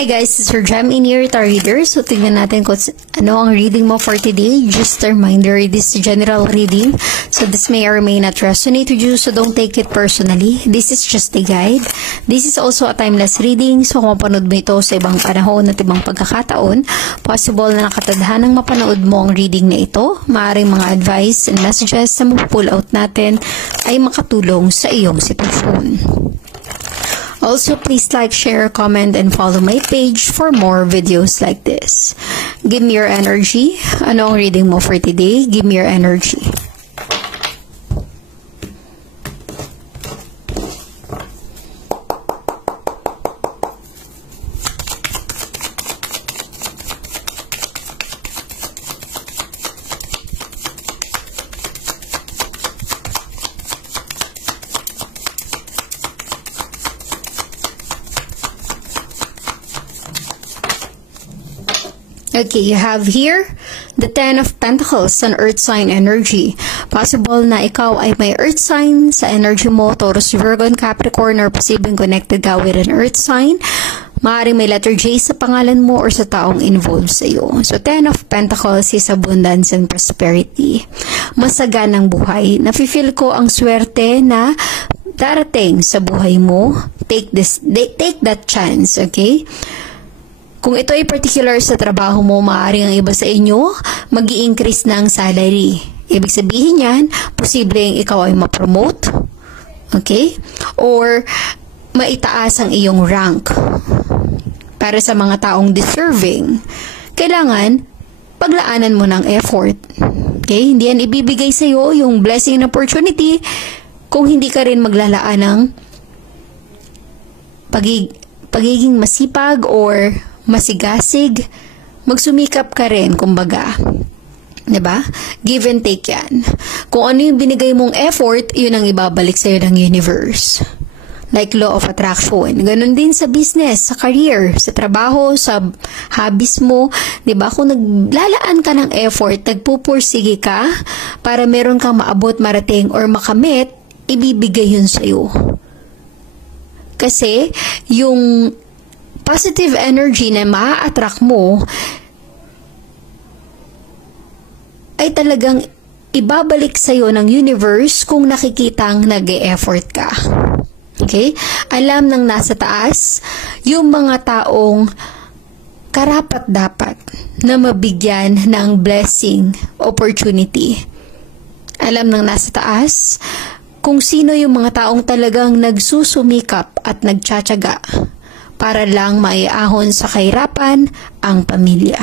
Hi guys, this is your Gem in here, Tarot Reader. So tingnan natin kung ano ang reading mo for today. Just a reminder, this is general reading. So this may or may not resonate with you, so don't take it personally. This is just a guide. This is also a timeless reading. So kung mapanood mo ito sa ibang panahon at ibang pagkakataon, possible na nakatadhanang mapanood mo ang reading na ito. Maaaring mga advice and messages na mapupull out natin ay makatulong sa iyong sitwasyon. Also, please like, share, comment, and follow my page for more videos like this. Give me your energy. Ano ang reading mo for today? Give me your energy. Okay, you have here the Ten of Pentacles, an Earth sign energy. Possible na ikaw ay may Earth sign sa energy mo, Taurus, Virgo, Capricorn, or posibleng connected ka with an Earth sign. Maaaring may letter J sa pangalan mo or sa taong involved sa iyo. So, Ten of Pentacles is abundance and prosperity. Masaganang buhay. Nafe-feel ko ang swerte na darating sa buhay mo. Take that chance, okay? Kung ito ay particular sa trabaho mo, maaaring ang iba sa inyo mag-i-increase ng salary. Ibig sabihin yan, posibleng ikaw ay ma-promote, okay? Or maitaas ang iyong rank. Para sa mga taong deserving, kailangan paglaanan mo ng effort. Okay? Hindi yan ibibigay sa iyo yung blessing and opportunity kung hindi ka rin maglalaan ng pagiging masipag or masigasig, magsumikap ka rin, kumbaga. Diba? Give and take yan. Kung ano yung binigay mong effort, yun ang ibabalik sa'yo ng universe. Like law of attraction. Ganon din sa business, sa career, sa trabaho, sa hobbies mo. Diba? Kung naglalaan ka ng effort, nagpupursige ka para meron kang maabot, marating, or makamit, ibibigay yun sa'yo. Kasi, yung positive energy na ma-attract mo ay talagang ibabalik sa'yo ng universe kung nakikitang nag-e-effort ka. Okay? Alam ng nasa taas yung mga taong karapat-dapat na mabigyan ng blessing, opportunity. Alam ng nasa taas kung sino yung mga taong talagang nagsusumikap at nagtsatsaga para lang maiahon sa kahirapan ang pamilya.